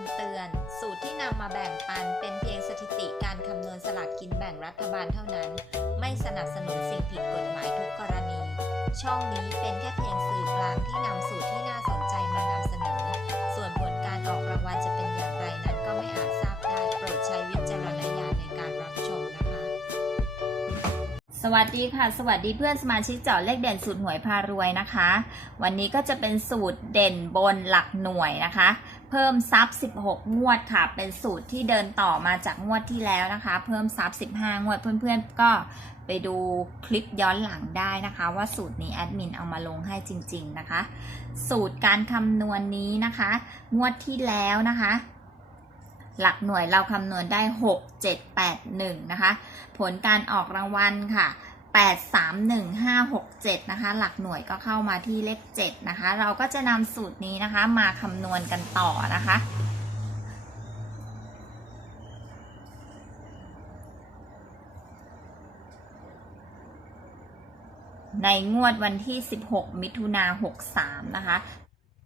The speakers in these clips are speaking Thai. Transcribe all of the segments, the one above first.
ำเตือน สูตรที่นำมาแบ่งปันเป็นเพียงสถิติการคำนวณสลากกินแบ่งรัฐบาลเท่านั้น ไม่สนับสนุนสิ่งผิดกฎหมายทุกกรณี ช่องนี้เป็นแค่เพียงสื่อกลางที่นำสูตรที่น่าสนใจมานำเสนอ ส่วนผลการออกรางวัลจะเป็นอย่างไรนั้นก็ไม่อาจทราบได้โปรดใช้วิจารณญาณในการรับชมนะคะ สวัสดีค่ะ สวัสดีเพื่อนสมาชิกเจาะเลขเด่นสูตรหวยพารวยนะคะ วันนี้ก็จะเป็นสูตรเด่นบนหลักหน่วยนะคะ เพิ่มซับ16 งวดค่ะ เป็นสูตรที่เดินต่อมาจากงวดที่แล้วนะคะ เพิ่มซับ15 งวด เพื่อนๆ ก็ไปดูคลิปย้อนหลังได้นะคะ ว่าสูตรนี้แอดมินเอามาลงให้จริง ๆนะคะ สูตรการคำนวณนี้นะคะ งวดที่แล้วนะคะ หลักหน่วยเราคำนวณได้ 6 7 8 1 นะคะ ผลการออกรางวัลค่ะ 8 3 1 5 6 7 นะคะ หลักหน่วยก็เข้ามาที่เลข 7 นะคะ เราก็จะนำสูตรนี้นะคะมาคำนวณกันต่อนะคะ ในงวดวันที่ 16 มิถุนา63 นะคะ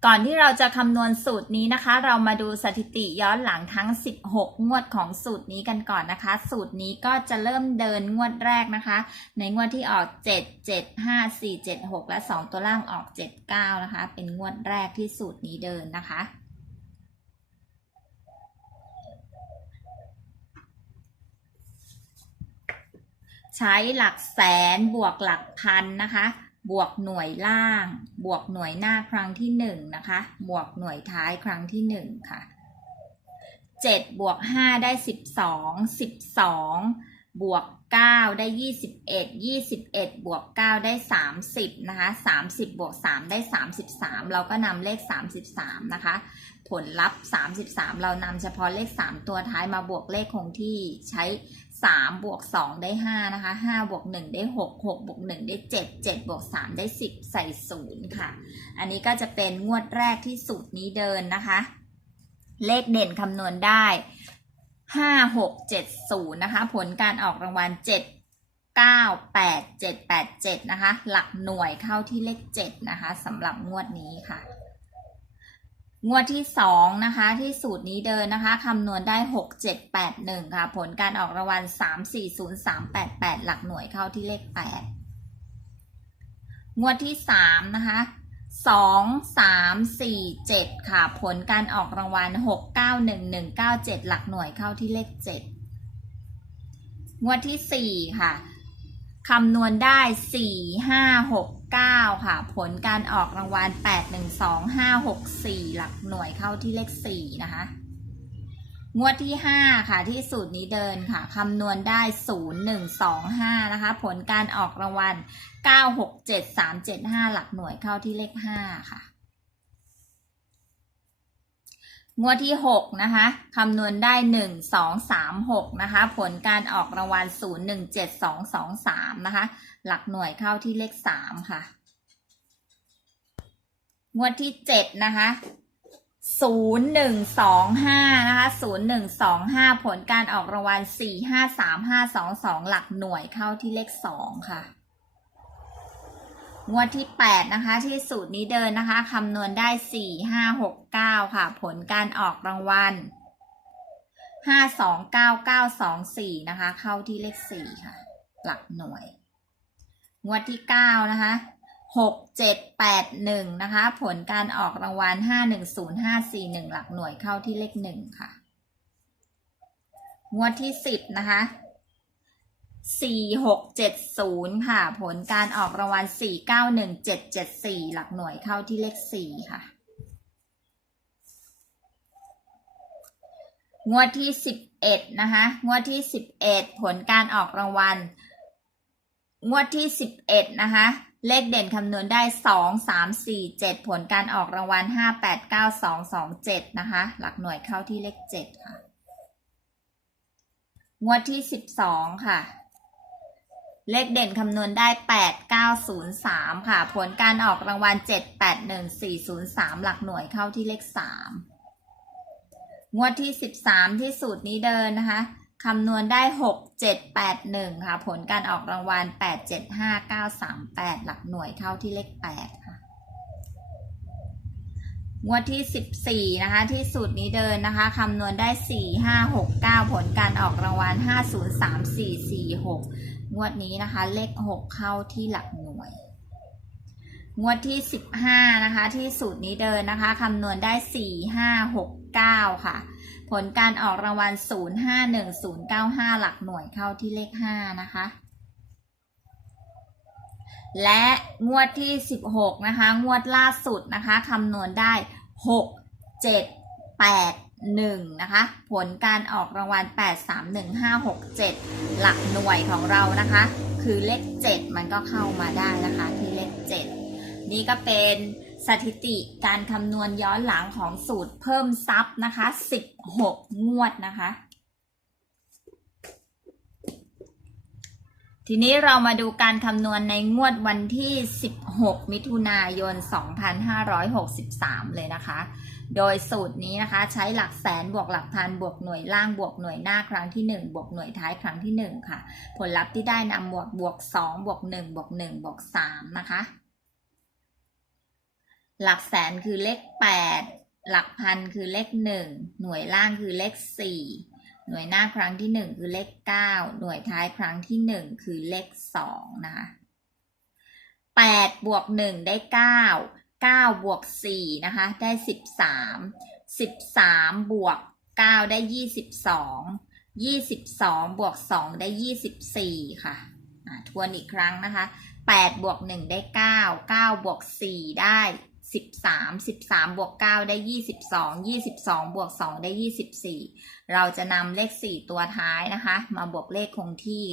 ก่อนที่เราจะคำนวณสูตรนี้นะคะ เรามาดูสถิติย้อนหลังทั้ง 16 งวดของสูตรนี้กันก่อนนะคะ สูตรนี้ก็จะเริ่มเดินงวดแรกนะคะ ในงวดที่ออก 7 7 5 4 7 6 และ 2 ตัวล่างออก 7 9 นะคะ เป็นงวดแรกที่สูตรนี้เดินนะคะใช้หลักแสนบวกหลักพันนะคะ บวกหน่วยล่าง บวกหน่วยหน้าครั้งที่หนึ่งนะคะ บวกหน่วยท้ายครั้งที่หนึ่งค่ะเจ็ดบวกห้าได้สิบสองสิบสองบวกเก้าได้ยี่สิบเอ็ดยี่สิบเอ็ดบวกเก้าได้สามสิบนะคะสามสิบบวกสามได้สามสิบสามเราก็นำเลขสามสิบสามนะคะ ผลลัพธ์สามสิบสามเรานำเฉพาะเลขสามตัวท้ายมาบวกเลขคงที่ใช้ สามบวกสองได้ห้านะคะห้าบวกหนึ่งได้หกหกบวกหนึ่งได้เจ็ดเจ็ดบวกสามได้สิบใส่ศูนย์ค่ะ อันนี้ก็จะเป็นงวดแรกที่สูตรนี้เดินนะคะ เลขเด่นคำนวณได้ห้าหกเจ็ดศูนย์นะคะ ผลการออกรางวัลเจ็ดเก้าแปดเจ็ดแปดเจ็ดนะคะ หลักหน่วยเข้าที่เลขเจ็ดนะคะสำหรับงวดนี้ค่ะ งวดที่สองนะคะ ที่สูตรนี้เดินนะคะคำนวณได้หกเจ็ดแปดหนึ่งค่ะ ผลการออกรางวัลสามสี่ศูนย์สามแปดแปดหลักหน่วยเข้าที่เลขแปดงวดที่สามนะคะสองสามสี่เจ็ดค่ะ ผลการออกรางวัลหกเก้าหนึ่งหนึ่งเก้าเจ็ดหลักหน่วยเข้าที่เลขเจ็ดงวดที่สี่ค่ะคำนวณได้สี่ห้าหกเก้าค่ะ ผลการออกรางวัลแปดหนึ่งสองห้าหกสี่หลักหน่วยเข้าที่เลขสี่นะคะ งวดที่ห้าค่ะ ที่สูตรนี้เดินค่ะคำนวณได้ศูนย์หนึ่งสองห้านะคะ ผลการออกรางวัลเก้าหกเจ็ดสามเจ็ดห้าหลักหน่วยเข้าที่เลขห้าค่ะ งวดที่หกนะคะคำนวณได้หนึ่งสองสามหกนะคะ ผลการออกรางวัลศูนย์หนึ่งเจ็ดสองสองสามนะคะ หลักหน่วยเข้าที่เลขสามค่ะ งวดที่เจ็ดนะคะศูนย์หนึ่งสองห้านะคะศูนย์หนึ่งสองห้าผลการออกรางวัลสี่ห้าสามห้าสองสองหลักหน่วยเข้าที่เลขสองค่ะ งวดที่แปดนะคะ ที่สูตรนี้เดินนะคะคำนวณได้สี่ห้าหกเก้าค่ะ ผลการออกรางวัลห้าสองเก้าเก้าสองสี่นะคะ เข้าที่เลขสี่ค่ะ หลักหน่วย งวดที่เก้านะคะหกเจ็ดแปดหนึ่งนะคะ ผลการออกรางวัลห้าหนึ่งศูนย์ห้าสี่หนึ่งหลักหน่วยเข้าที่เลขหนึ่งค่ะ งวดที่สิบนะคะสี่หกเจ็ดศูนย์ค่ะ ผลการออกรางวัลสี่เก้าหนึ่งเจ็ดเจ็ดสี่หลักหน่วยเข้าที่เลขสี่ค่ะ งวดที่สิบเอ็ดนะคะ งวดที่สิบเอ็ดผลการออกรางวัล งวดที่สิบเอ็ดนะคะ เลขเด่นคำนวณได้สองสามสี่เจ็ดผลการออกรางวัลห้าแปดเก้าสองสองเจ็ดนะคะ หลักหน่วยเข้าที่เลขเจ็ดค่ะ งวดที่สิบสองค่ะ เลขเด่นคำนวณได้แปดเก้าศูนย์สามค่ะ ผลการออกรางวัลเจ็ดแปดหนึ่งสี่ศูนย์สามหลักหน่วยเข้าที่เลขสามงวดที่สิบสามที่สูตรนี้เดินนะคะ คำนวณได้หกเจ็ดแปดหนึ่งค่ะ ผลการออกรางวัลแปดเจ็ดห้าเก้าสามแปดหลักหน่วยเข้าที่เลขแปดค่ะ งวดที่ 14 นะคะ ที่สูตรนี้เดินนะคะ คำนวณได้ 4 5 6 9 ผลการออกรางวัล 5 0 3 4 4 6 งวดนี้นะคะ เลข 6 เข้าที่หลักหน่วย งวดที่ 15 นะคะ ที่สูตรนี้เดินนะคะ คำนวณได้ 4 5 6 9 ค่ะ ผลการออกรางวัล 0 5 1 0 9 5 หลักหน่วยเข้าที่เลข 5 นะคะ และงวดที่ 16 นะคะ งวดล่าสุดนะคะคำนวณได้ 6 7 8 1นะคะผลการออกรางวัล 8 3 1 5 6 7 หลักหน่วยของเรานะคะ คือเลข 7 มันก็เข้ามาได้นะคะที่เลข 7 นี่ก็เป็น สถิติการคำนวณย้อนหลังของสูตรเพิ่มซับนะคะ 16 งวดนะคะ ทีนี้เรามาดูการคำนวณในงวดวันที่ 16 มิถุนายน 2563 เลยนะคะ โดยสูตรนี้นะคะ ใช้หลักแสนบวกหลักพันบวกหน่วยล่างบวกหน่วยหน้าครั้งที่ 1 บวกหน่วยท้ายครั้งที่ 1 ค่ะ ผลลัพธ์ที่ได้นำบวกบวก 2 บวก 1 บวก 1 บวก 3 นะคะ หลักแสนคือเลข8หลักพันคือเลข1หน่วยล่างคือเลข4หน่วยหน้าครั้งที่1คือเลข9หน่วยท้ายครั้งที่1คือเลข2นะคะ8บวก1ได้9 9บวก4นะคะได้13 13บวก9ได้22 22บวก2ได้24ค่ะอะทวนอีกครั้งนะคะ8บวก1ได้9 9บวก4ได้ 13 13บวก9ได้ 22 22บวก2ได้ 24 เราจะนำเลข 4 ตัวท้ายนะคะ มาบวกเลขคงที่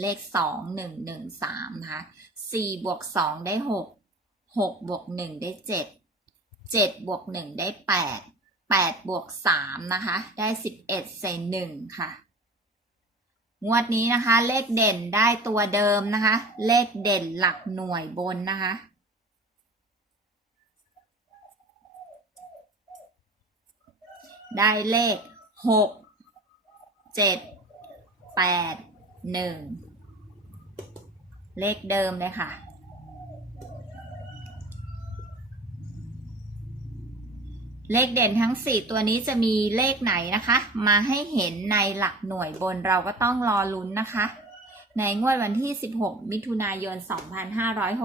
เลข 2 1 1 3นะคะ4บวก2ได้ 6 6บวก1ได้ 7 7บวก1ได้ 8 8บวก3นะคะ ได้ 11เศษ1ค่ะ งวดนี้นะคะ เลขเด่นได้ตัวเดิมนะคะ เลขเด่นหลักหน่วยบนนะคะ ได้เลขหกเจ็ดแปดหนึ่งเลขเดิมเลยค่ะ เลขเด่นทั้ง 4 ตัวนี้จะมีเลขไหนนะคะ มาให้เห็นในหลักหน่วยบนเราก็ต้องรอลุ้นนะคะ ในงวดวันที่ 16 มิถุนายน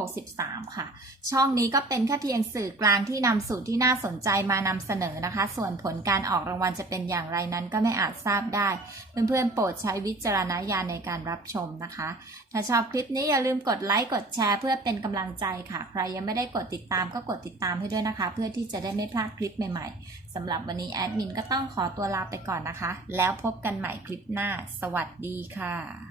2563 ค่ะ ช่องนี้ก็เป็นแค่เพียงสื่อกลางที่นำสูตรที่น่าสนใจมานำเสนอนะคะ ส่วนผลการออกรางวัลจะเป็นอย่างไรนั้นก็ไม่อาจทราบได้ เพื่อนๆ โปรดใช้วิจารณญาณในการรับชมนะคะ ถ้าชอบคลิปนี้อย่าลืมกดไลค์ กดแชร์เพื่อเป็นกำลังใจค่ะ ใครยังไม่ได้กดติดตามก็กดติดตามให้ด้วยนะคะ เพื่อที่จะได้ไม่พลาดคลิปใหม่ๆสำหรับวันนี้แอดมินก็ต้องขอตัวลาไปก่อนนะคะ แล้วพบกันใหม่คลิปหน้า สวัสดีค่ะ